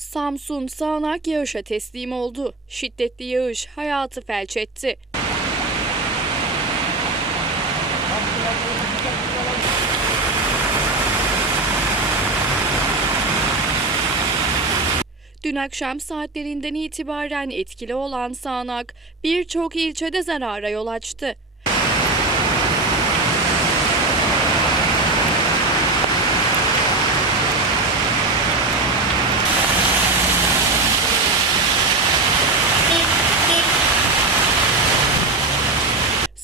Samsun sağanak yağışa teslim oldu. Şiddetli yağış hayatı felç etti. Dün akşam saatlerinden itibaren etkili olan sağanak birçok ilçede zarara yol açtı.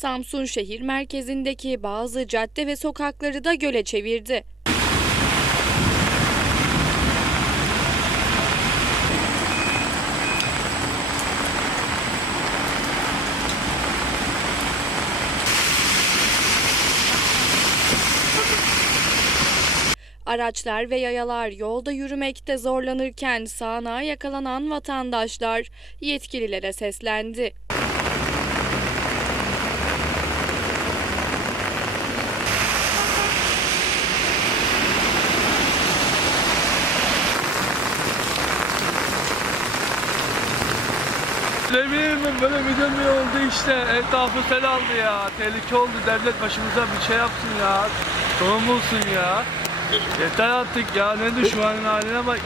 Samsun şehir merkezindeki bazı cadde ve sokakları da göle çevirdi. Araçlar ve yayalar yolda yürümekte zorlanırken sağanağa yakalanan vatandaşlar yetkililere seslendi. Bileyim ben böyle müdür mü oldu işte. Etrafı sel aldı ya. Tehlike oldu. Devlet başımıza bir şey yapsın ya. Doğum olsun ya. Yeter artık ya. Ne düşmanın haline bak